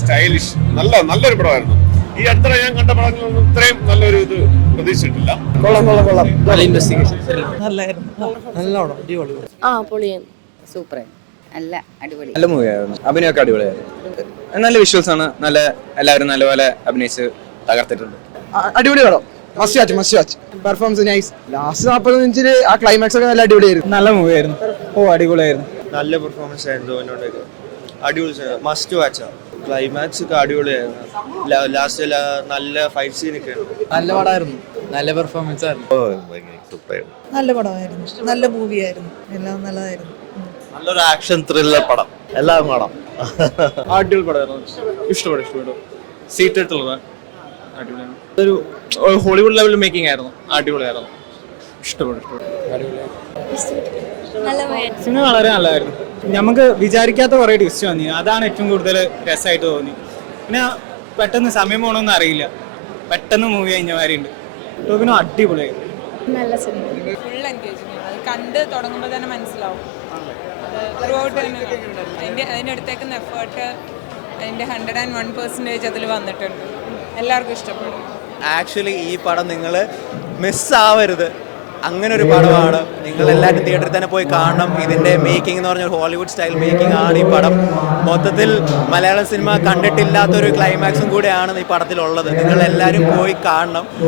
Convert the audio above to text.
Stylish നല്ലൊരു പടമായിരുന്നു. ഈ അടുത്തിടെ ഞാൻ കണ്ട പടങ്ങളൊന്നും ഇത്രയും നല്ലൊരു ഇത് പ്രതീക്ഷിച്ചിട്ടില്ല. കൊള്ളാം. നല്ല ഇൻവെസ്റ്റിഗേഷൻ നല്ലോണം അടിപൊളി. പൊളിയാണ്. സൂപ്പർ, നല്ല അടിപൊളി, നല്ല മൂവിയായിരുന്നു. അഭിനയൊക്കെ അടിപൊളിയായിരുന്നു. നല്ല വിഷ്വൽസ് ആണ്. എല്ലാവരും നല്ലപോലെ അഭിനയിച്ച് തകർത്തിട്ടുണ്ട്. അടിപൊളി പടം. Must watch. Performance nice. Last 40 മിനിറ്റില് ആ ക്ലൈമാക്സ് ഒക്കെ നല്ല അടിപൊളിയായിരുന്നു. നല്ല മൂവിയായിരുന്നു. അടിപൊളിയായിരുന്നു. നല്ല പെർഫോമൻസ് ആയിരുന്നു. അടിപൊളി, മസ്റ്റ് വാച്ച്. ക്ലൈമാക്സ് ഒക്കെ അടിപൊളിയായിരുന്നു. ലാസ്റ്റ് നല്ല ഫൈറ്റ് സീൻ ഒക്കെ നല്ല പടമായിരുന്നു. നല്ല പെർഫോമൻസ് ആയിരുന്നു. നല്ല പടമായിരുന്നു. നല്ല മൂവിയായിരുന്നു. എല്ലാം നല്ലതായിരുന്നു. നല്ലൊരു ആക്ഷൻ ത്രില്ലർ പടം. എല്ലാം കാണാം. അടിപൊളി പടമായിരുന്നു. ഇഷ്ടപ്പെട്ടു. സീറ്റിട്ടുള്ളത് അടിപൊളിയാണ്. ഒരു ഹോളിവുഡ് ലെവൽ മേക്കിംഗ് ആയിരുന്നു. അടിപൊളിയായിരുന്നു. ഇഷ്ടപ്പെട്ടു. സിനിമ വളരെ നല്ലതായിരുന്നു. നമുക്ക് വിചാരിക്കാത്ത കുറെ ട്വിസ്റ്റ് വന്നി. അതാണ് ഏറ്റവും കൂടുതൽ രസമായിട്ട് തോന്നി. പിന്നെ പെട്ടെന്ന് സമയം പോകണമെന്ന് അറിയില്ല. പെട്ടെന്ന് മൂവി കഴിഞ്ഞ മാതിരി ഉണ്ട്. ടോവിനോ അടിപൊളിയായിരുന്നു. നല്ല സിനിമ. Full engaging. അത് കണ്ട് തുടങ്ങുമ്പോൾ തന്നെ മനസ്സിലാവും. അതിനെടുത്തേക്കുന്ന എഫേർട്ട് അതിൻ്റെ 101% അതിൽ വന്നിട്ടുണ്ട്. എല്ലാവർക്കും ഇഷ്ടപ്പെടും. ആക്ച്വലി ഈ പടം നിങ്ങൾ മിസ്സാവരുത്. അങ്ങനെ ഒരു പടമാണ്. നിങ്ങൾ എല്ലാവരും തിയേറ്ററിൽ തന്നെ പോയി കാണണം. ഇതിൻ്റെ മേക്കിംഗ് എന്ന് പറഞ്ഞാൽ ഹോളിവുഡ് സ്റ്റൈൽ മേക്കിംഗ് ആണ് ഈ പടം. മൊത്തത്തിൽ മലയാളം സിനിമ കണ്ടിട്ടില്ലാത്തൊരു ക്ലൈമാക്സും കൂടെയാണ് ഈ പടത്തിലുള്ളത്. നിങ്ങൾ എല്ലാവരും പോയി കാണണം.